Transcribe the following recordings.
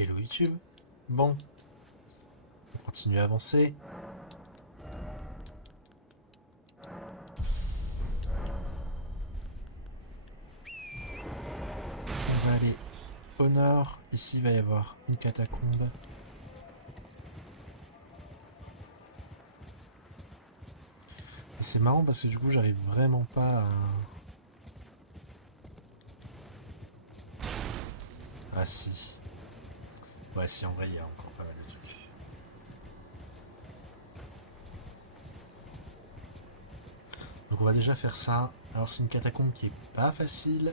Hello YouTube. Bon, on continue à avancer. On va aller au nord. Ici, il va y avoir une catacombe. Et c'est marrant parce que du coup, j'arrive vraiment pas à... Ah si. Ouais, si, en vrai, il y a encore pas mal de trucs. Donc on va déjà faire ça. Alors c'est une catacombe qui est pas facile.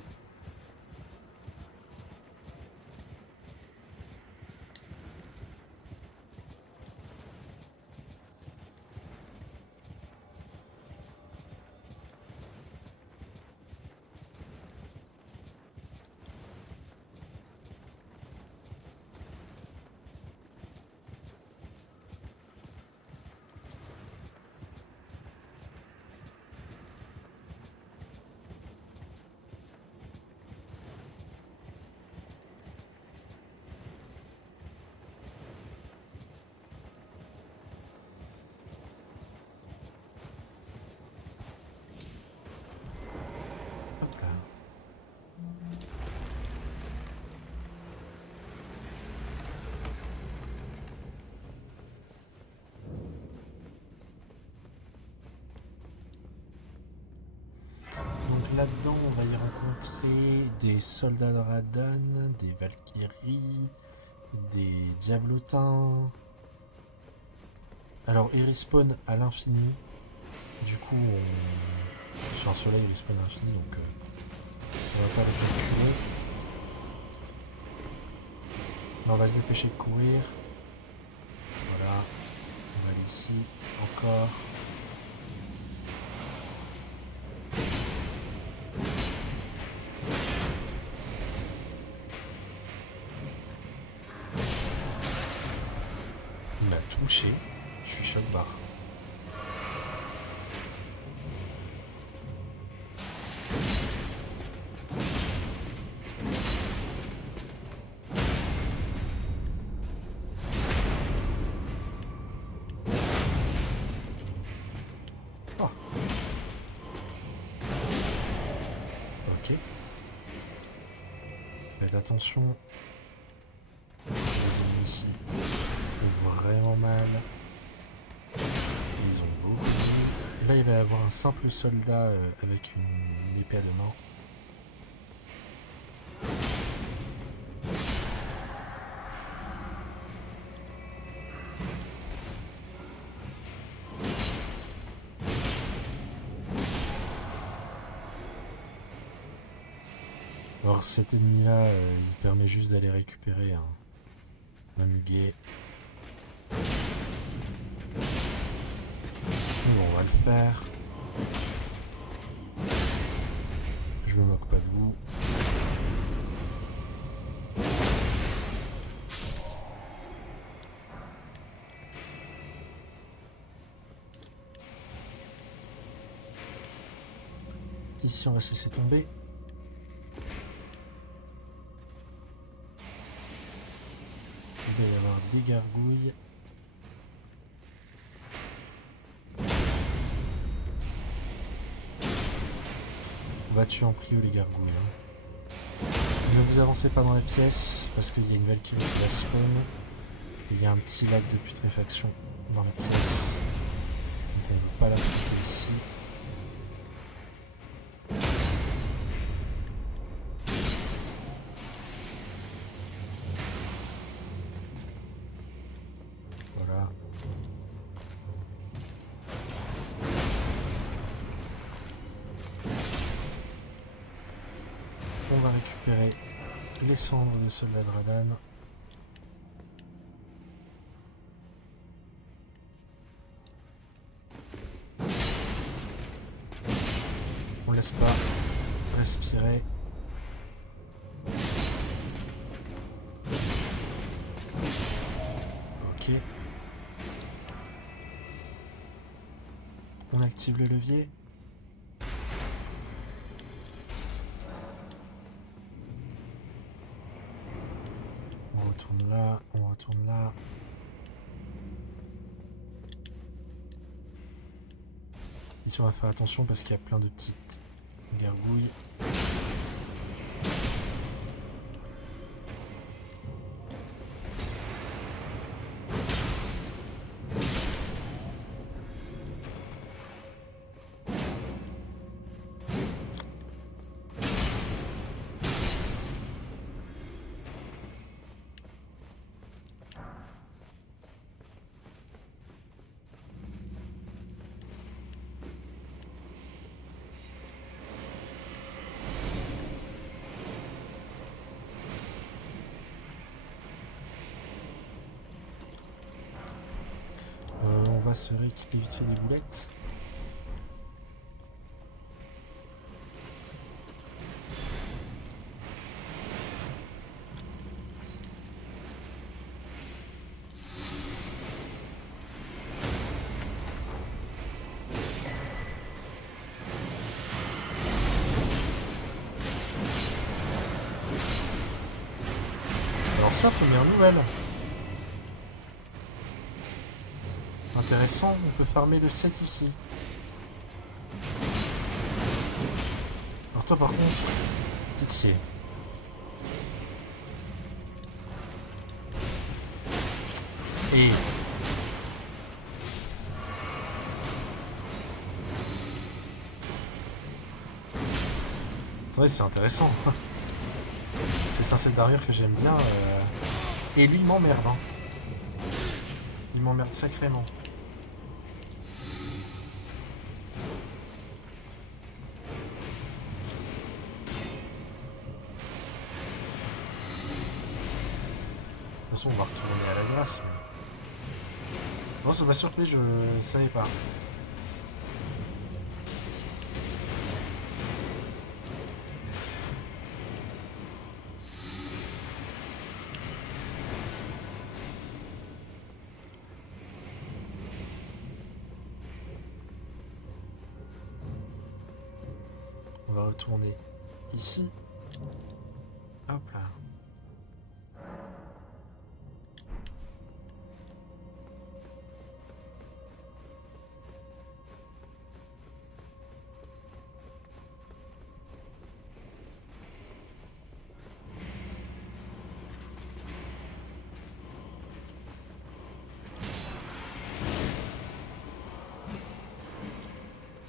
Hop là. Donc là-dedans, on va y rencontrer des soldats de Radan, des Valkyries, des Diablotins. Alors, ils respawnent à l'infini. Du coup, sur un soleil, il respawn à l'infini, donc on va pas le calculer. Mais on va se dépêcher de courir. Voilà. On va aller ici. Encore. Il m'a touché. Je suis choc barre. Oh, ok. Faites attention. Les ennemis ici ont vraiment mal. Ils ont beaucoup de vie. Là, il va y avoir un simple soldat avec une épée à deux mains. Alors cet ennemi là, il permet juste d'aller récupérer un muguet. Nous, on va le faire. Je me moque pas de vous. Ici, on va se laisser tomber. Il va y avoir des gargouilles. On va tuer en prio les gargouilles. Ne vous avancez pas dans la pièce parce qu'il y a une Valkyrie qui va spawn. Il y a un petit lac de putréfaction dans la pièce. Donc on ne veut pas l'appliquer ici. Voilà. On va récupérer les cendres de soldats de Radan. On laisse pas respirer. Ok. On active le levier. retourne là, on retourne là. Ici on va faire attention parce qu'il y a plein de petites gargouilles. On va se rééquiper vite fait des boulettes. Alors ça, première nouvelle. Intéressant, on peut farmer le 7 ici. Alors toi par contre, pitié. Et... Attendez, c'est intéressant. C'est un set d'armure que j'aime bien. Et lui, il m'emmerde. Hein. Il m'emmerde sacrément. De toute façon, on va retourner à la glace. Mais... Bon, ça m'a surpris, je ne savais pas. On va retourner ici. Hop là.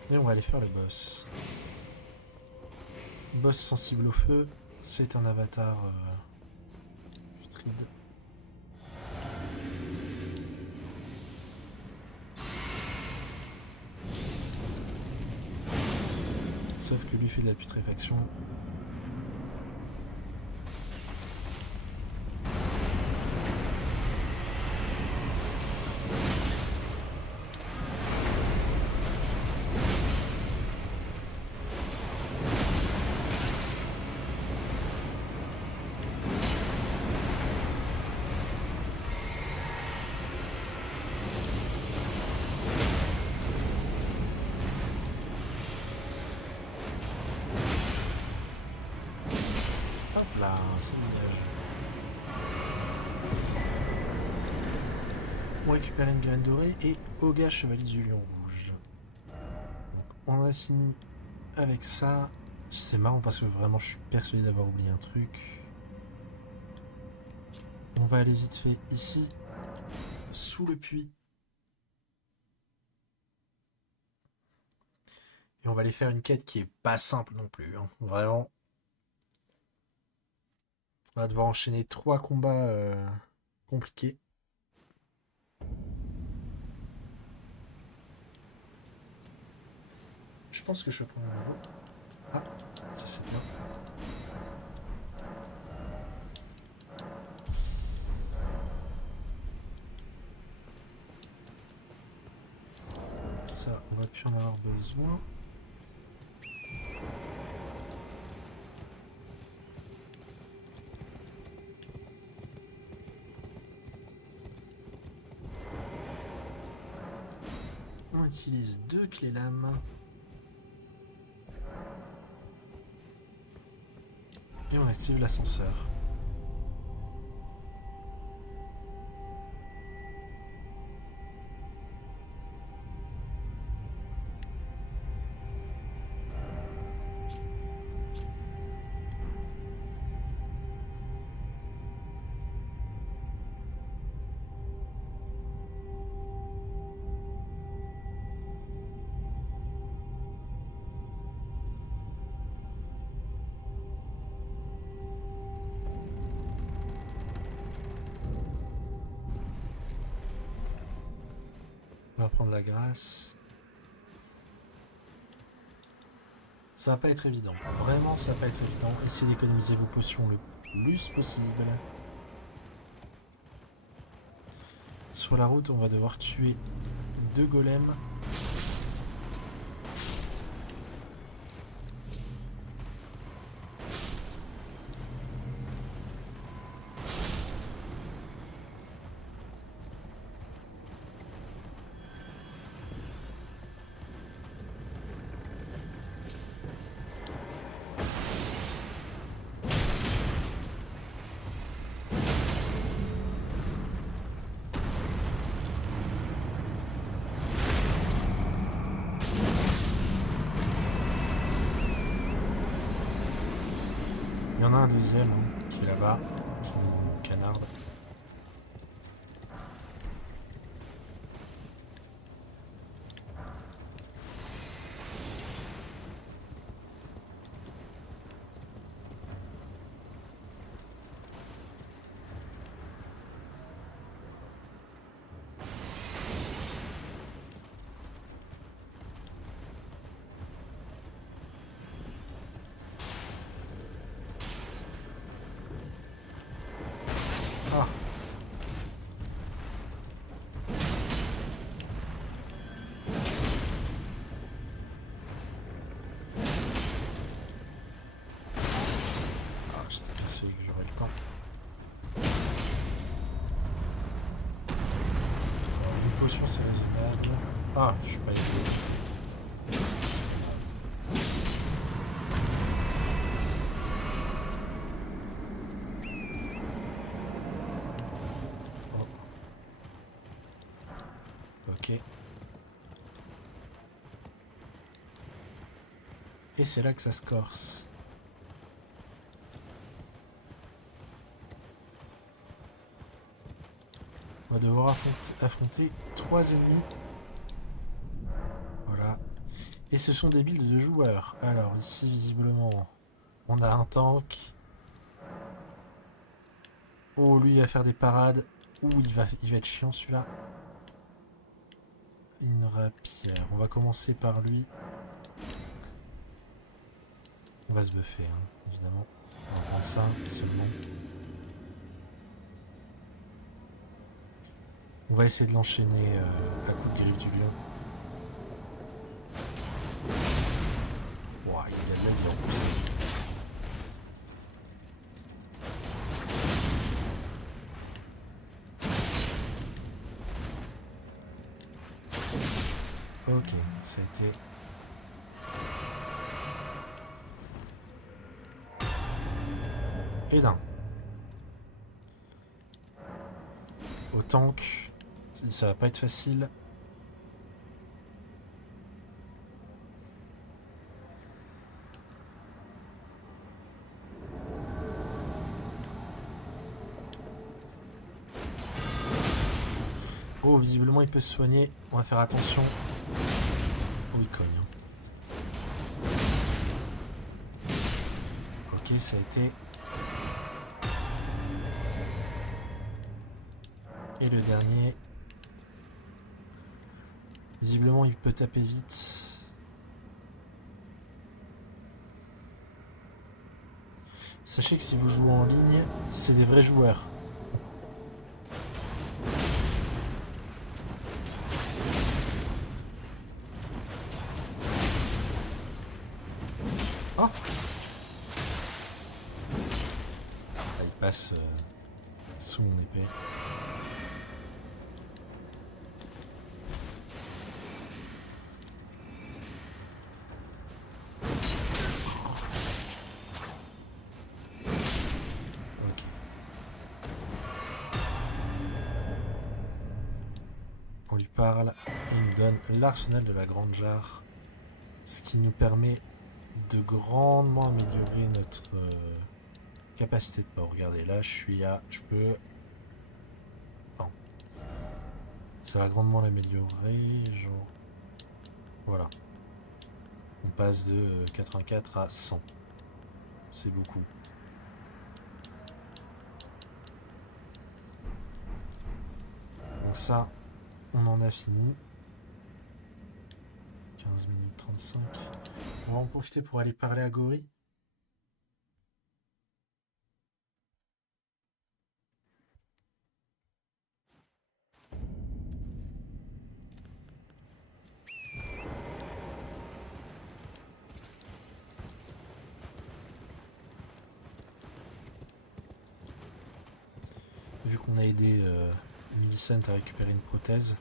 Et on va aller faire le boss. Boss sensible au feu, c'est un avatar putride. Sauf que lui fait de la putréfaction. Là, on récupère une graine dorée et Oga Chevalier du Lion Rouge. Donc, on a fini avec ça. C'est marrant parce que vraiment je suis persuadé d'avoir oublié un truc. On va aller vite fait ici, sous le puits. Et on va aller faire une quête qui est pas simple non plus. Hein. Vraiment. On va devoir enchaîner 3 combats compliqués. Je pense que je vais prendre un niveau. Ah, ça c'est bien. Ça, on va plus en avoir besoin. On utilise 2 clés lames. Et on active l'ascenseur. va prendre la grâce. Ça va pas être évident. Vraiment, ça va pas être évident. Essayez d'économiser vos potions le plus possible. Sur la route, on va devoir tuer 2 golems. Il y en a un deuxième qui est là-bas, qui nous canarde. Ah, j'étais persuadé que j'aurais le temps. Alors, une potion, c'est raisonnable. Ah, je suis pas élevé. Ok. Et c'est là que ça se corse. On va devoir affronter 3 ennemis. Voilà. Et ce sont des builds de joueurs. Alors ici, visiblement, on a un tank. Oh, lui, il va faire des parades. Ouh, il va être chiant, celui-là. Une rapière. On va commencer par lui. On va se buffer, évidemment. On va prendre ça seulement. On va essayer de l'enchaîner à coup de griffe du lion. Ouah, il a de la vie en plus. Ok, ça a été... Et d'un. Au tank, ça va pas être facile. Oh, visiblement il peut se soigner. On va faire attention. Oh, il cogne. Ok, ça a été... Et le dernier. Visiblement il peut taper vite. Sachez que si vous jouez en ligne, c'est des vrais joueurs. Oh, ah, il passe sous mon épée. Ok. On lui parle et il nous donne l'arsenal de la grande jarre. Ce qui nous permet de grandement améliorer notre capacité de port. Regardez, là je suis à... Je peux... Enfin, ça va grandement l'améliorer. Genre... Voilà. On passe de 84 à 100. C'est beaucoup. Donc ça, on en a fini. 15 minutes 35. On va en profiter pour aller parler à Gori. Vu qu'on a aidé Millicent à récupérer une prothèse,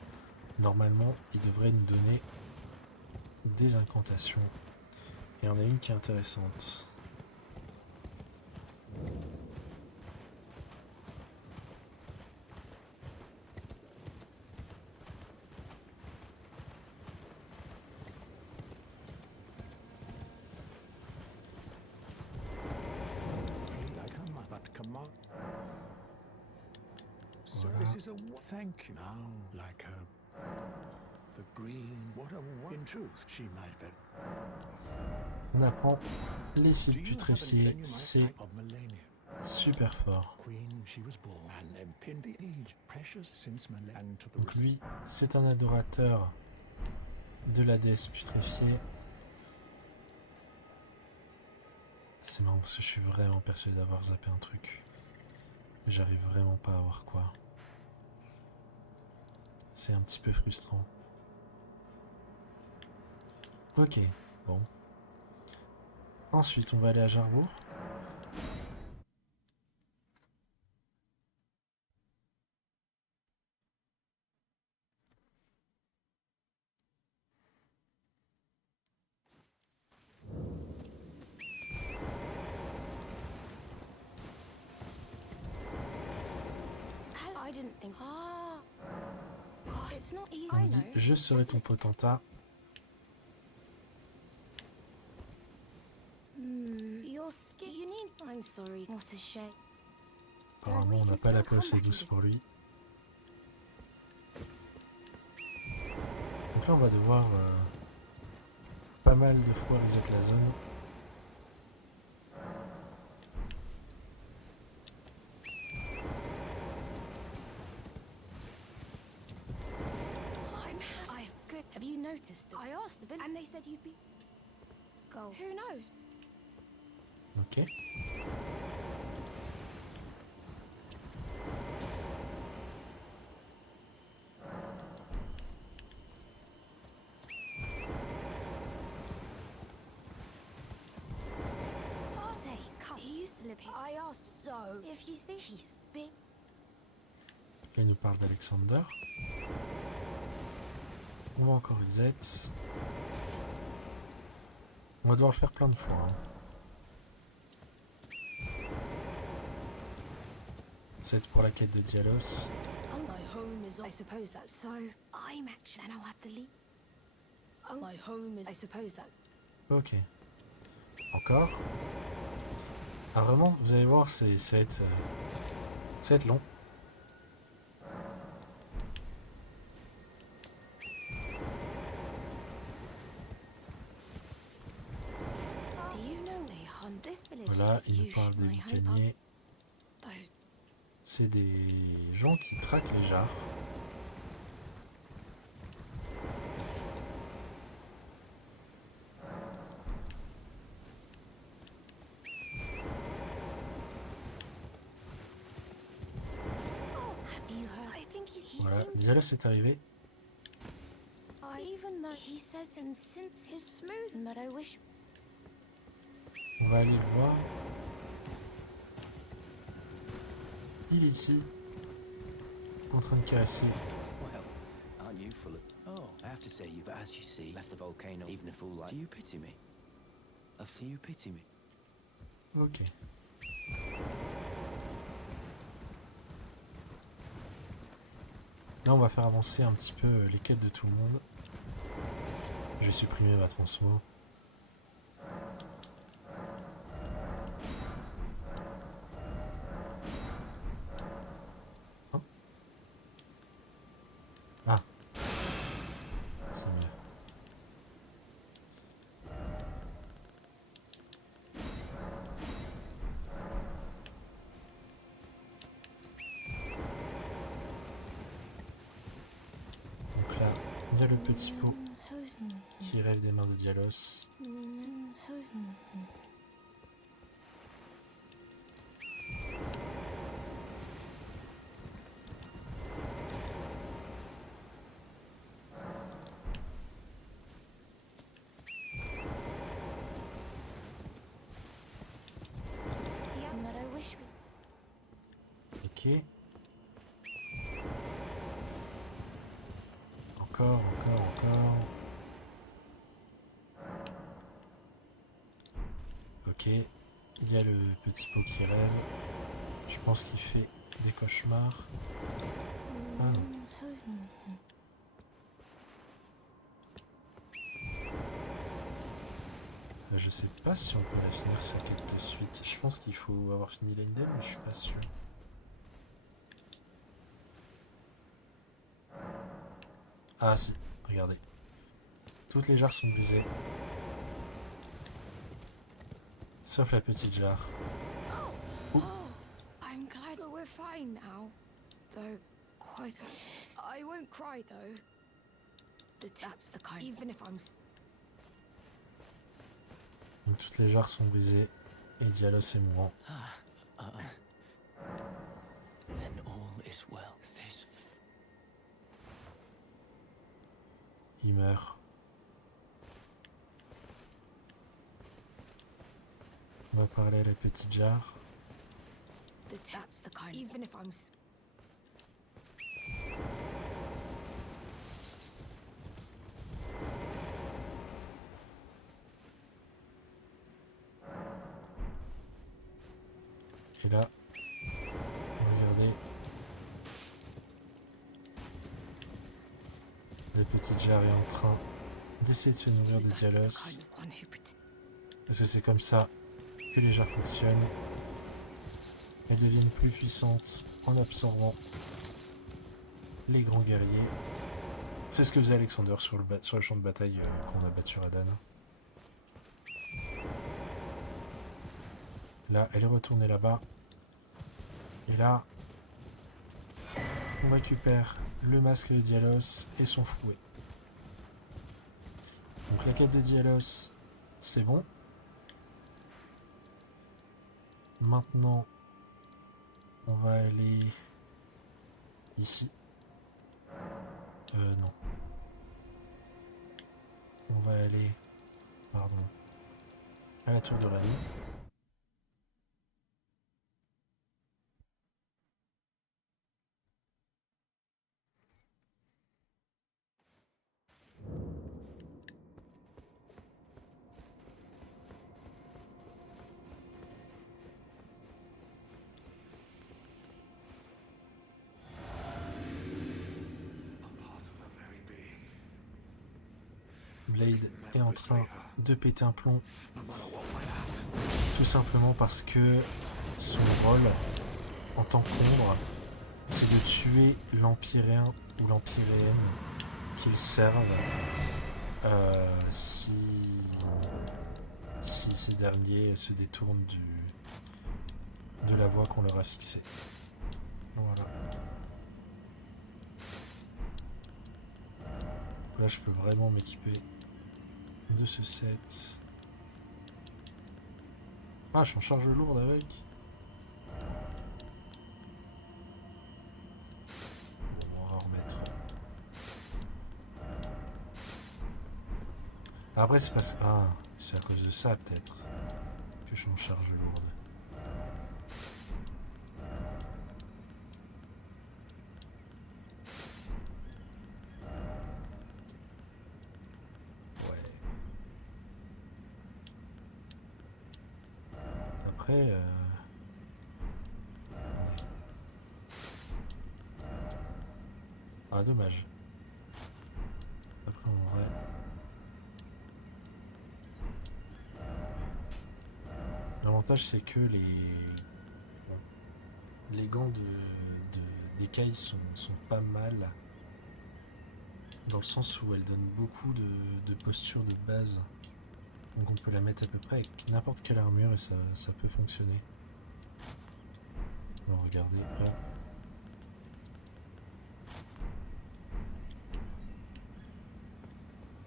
normalement il devrait nous donner des incantations. Et on a une qui est intéressante. Thank you. Now, like her, the green. What a in truth, she might very. On apprend les fils putréfiés, c'est super fort. Donc lui, c'est un adorateur de la déesse putréfiée. C'est marrant parce que je suis vraiment persuadé d'avoir zappé un truc. J'arrive vraiment pas à voir quoi. C'est un petit peu frustrant. Ok, bon. Ensuite, on va aller à Jarbourg. On me dit, je serai ton potentat. Apparemment, on n'a pas la peau assez douce pour lui. Donc là, on va devoir pas mal de fois reset la zone. Have you noticed? I asked the village and they said you'd be. Go. Who knows? Ok. Say, come. He used to live here. I asked so. If you see, he's big. Là, il nous parle d'Alexander. On va encore reset. On va devoir le faire plein de fois. Hein. C'est pour la quête de Dialos. My home is. I suppose that's so. I'm actually. And I'll have to leave. My home is. I suppose that. Ok. Encore. Ah vraiment, vous allez voir, ça va être long. Voilà, il nous parle des bicaniers. C'est des gens qui traquent les jarres. Voilà, Dialos est arrivé. On va aller le voir. Il est ici, en train de caresser. Well, aren't you full of... Oh, I have to say you, but as you see, left the volcano, even a fool like... Do you pity me? Do you pity me? Ok. Là, on va faire avancer un petit peu les quêtes de tout le monde. Je vais supprimer ma transmo. Ah. C'est mieux. Donc là, il y a le petit pot qui rêve des mains de Dialos. Ok. Encore. Ok. Il y a le petit pot qui rêve. Je pense qu'il fait des cauchemars. Ah non. Je sais pas si on peut la finir sa quête de suite. Je pense qu'il faut avoir fini Leyndell, mais je suis pas sûr. Ah si, regardez. Toutes les jarres sont brisées. Sauf la petite jarre. Oh, I'm glad that we're fine now. Though, quite. I won't cry though. That's the kind. Even if I'm. Donc toutes les jarres sont brisées et Dialos est mourant. Then all is well. This. Il meurt. On va parler à la petite jarre. That's the kind. Even if I'm. Et là, regardez. La petite jarre est en train d'essayer de se nourrir de Dialos. Est-ce que c'est comme ça que les jarres fonctionnent? Elles deviennent plus puissantes en absorbant les grands guerriers. C'est ce que faisait Alexander sur le champ de bataille quand on a battu Radan. Là, elle est retournée là-bas. Et là, on récupère le masque de Dialos et son fouet. Donc la quête de Dialos, c'est bon. Maintenant, on va aller ici. Non. On va aller, pardon, à la tour de Rallye. Blade est en train de péter un plomb. Tout simplement parce que son rôle en tant qu'ombre, c'est de tuer l'Empyréen ou l'Empyréenne qu'ils servent si ces derniers se détournent de la voie qu'on leur a fixée. Voilà. Là, je peux vraiment m'équiper de ce set. Ah, je suis en charge lourde avec. Bon, on va remettre. Après, c'est parce que... Ah, c'est à cause de ça, peut-être, que je suis en charge lourde. Après, ah, dommage. Après, en vrai... L'avantage, c'est que les gants d'écailles sont pas mal. Dans le sens où elles donnent beaucoup de posture de base. Donc on peut la mettre à peu près avec n'importe quelle armure et ça peut fonctionner. Alors regardez, hop.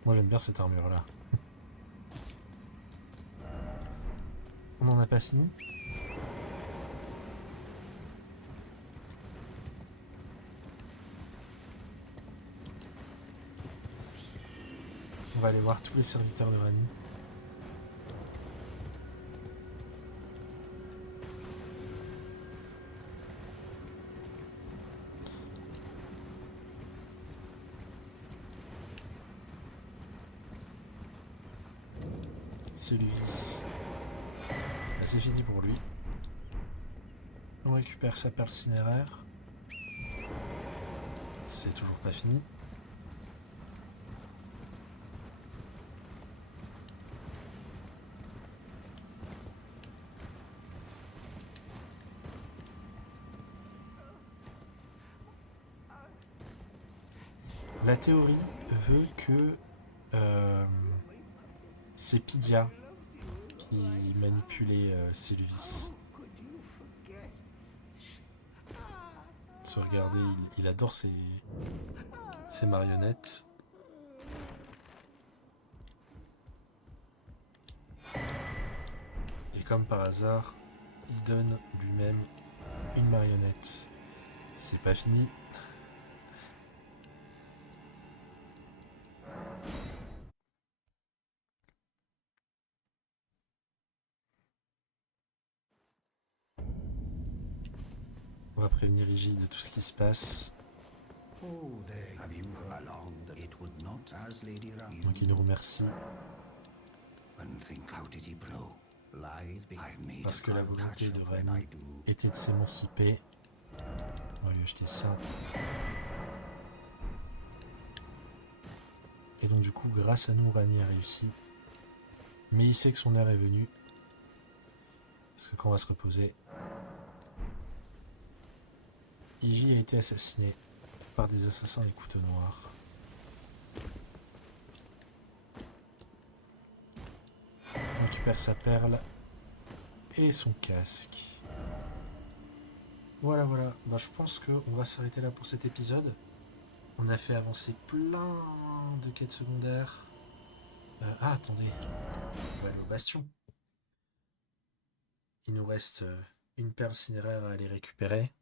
Moi j'aime bien cette armure là. On n'en a pas fini? On va aller voir tous les serviteurs de Rani. Celui-ci. Bah, c'est fini pour lui. On récupère sa perle cinéraire. C'est toujours pas fini. La théorie veut que c'est Pydia qui manipulait Sylvis. Se regarder, il adore ses marionnettes. Et comme par hasard, il donne lui-même une marionnette. C'est pas fini. On va prévenir Iji de tout ce qui se passe. Oh, there. Have you heard along that it would not as Lady Ram? Donc il nous remercie. And think how did he blow? Lithe I've made Parce a que la fine volonté catch de up when Rani I do. était de s'émanciper. On va lui acheter ça. Et donc du coup, grâce à nous, Rani a réussi. Mais il sait que son heure est venue. Parce que quand on va se reposer, Iji a été assassiné par des assassins les couteaux noirs. On récupère sa perle et son casque. Voilà, voilà. Bah, je pense qu'on va s'arrêter là pour cet épisode. On a fait avancer plein de quêtes secondaires. Ah, attendez. On va aller au bastion. Il nous reste une perle cinéraire à aller récupérer.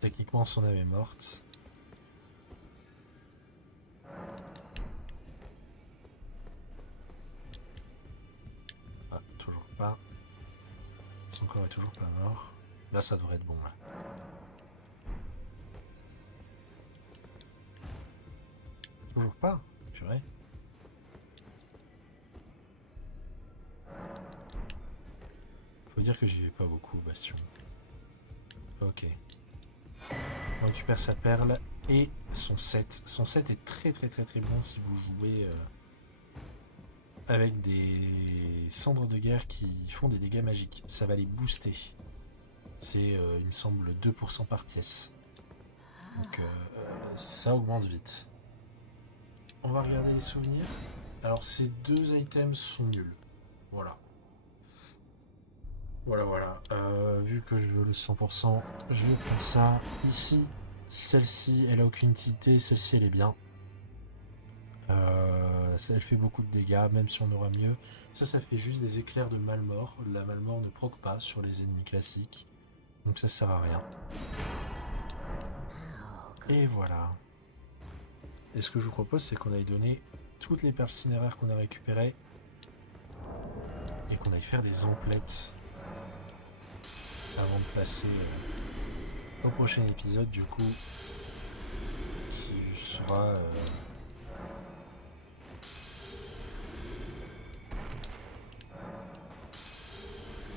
Techniquement, son âme est morte. Ah, toujours pas. Son corps est toujours pas mort. Là, ça devrait être bon, là. Toujours pas, purée. Faut dire que j'y vais pas beaucoup, Bastion. Ok. On récupère sa perle et son set. Son set est très bon si vous jouez avec des cendres de guerre qui font des dégâts magiques. Ça va les booster. C'est, il me semble, 2% par pièce. Donc ça augmente vite. On va regarder les souvenirs. Alors ces deux items sont nuls. Voilà. Voilà. Vu que je veux le 100%, je vais prendre ça. Ici, celle-ci, elle a aucune utilité. Celle-ci, elle est bien. Ça, elle fait beaucoup de dégâts, même si on aura mieux. Ça fait juste des éclairs de Malmort. La Malmort ne proc pas sur les ennemis classiques. Donc ça sert à rien. Et voilà. Et ce que je vous propose, c'est qu'on aille donner toutes les perles cinéraires qu'on a récupérées. Et qu'on aille faire des emplettes. Avant de passer au prochain épisode, du coup, qui sera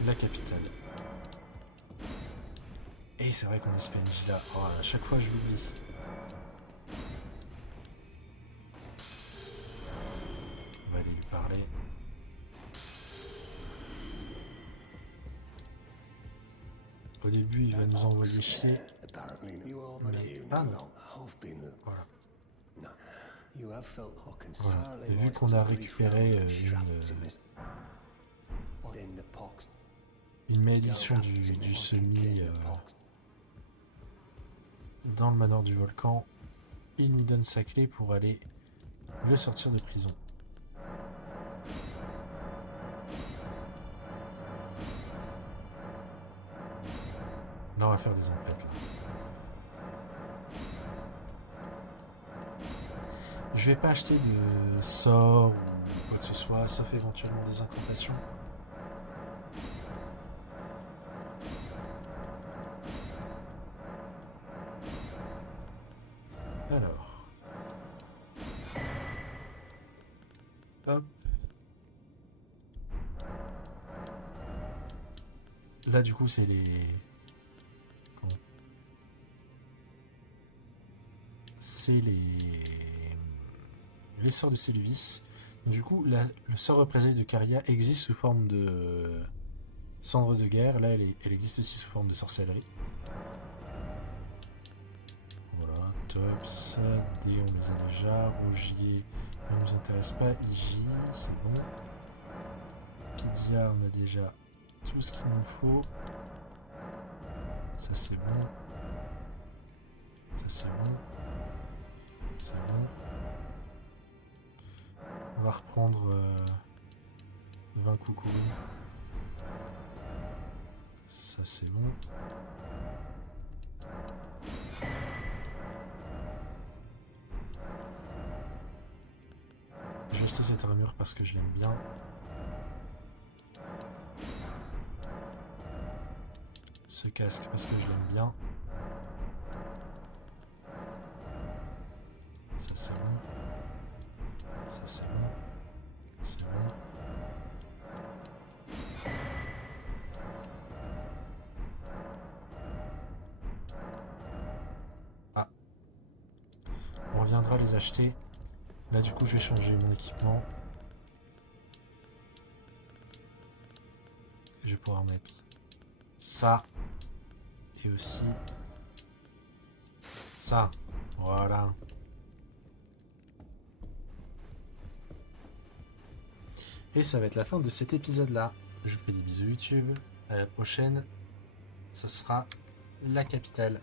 la capitale. Et c'est vrai qu'on espère Nijida. Oh, à chaque fois je l'oublie. On va aller lui parler. Au début, il va nous envoyer chier. Mais ah non. Voilà. Voilà. Et vu qu'on a récupéré in the pox. Une malédiction du semi dans le manoir du volcan. Il nous donne sa clé pour aller le sortir de prison. Là, on va faire des emplettes, là. Je vais pas acheter de sort ou quoi que ce soit, sauf éventuellement des incantations. Alors. Hop. Là, du coup, c'est les... Comment ? C'est les sorts de Séluvis. Du coup, le sort représailles de Caria existe sous forme de cendre de guerre. Là, elle existe aussi sous forme de sorcellerie. Voilà, Tops, D, on les a déjà. Rogier, ne nous intéresse pas. Iji, c'est bon. Pidia, on a déjà tout ce qu'il nous faut. Ça, c'est bon. Ça, c'est bon. C'est bon. On va reprendre 20 coucou. Ça, c'est bon. Je vais acheter cette armure parce que je l'aime bien. Ce casque parce que je l'aime bien. Ça, c'est bon. Ça, c'est bon. C'est bon. Ah. On reviendra les acheter. Là, du coup, je vais changer mon équipement. Je vais pouvoir mettre ça. Et aussi ça. Voilà. Et ça va être la fin de cet épisode-là. Je vous fais des bisous YouTube. À la prochaine. Ça sera la capitale.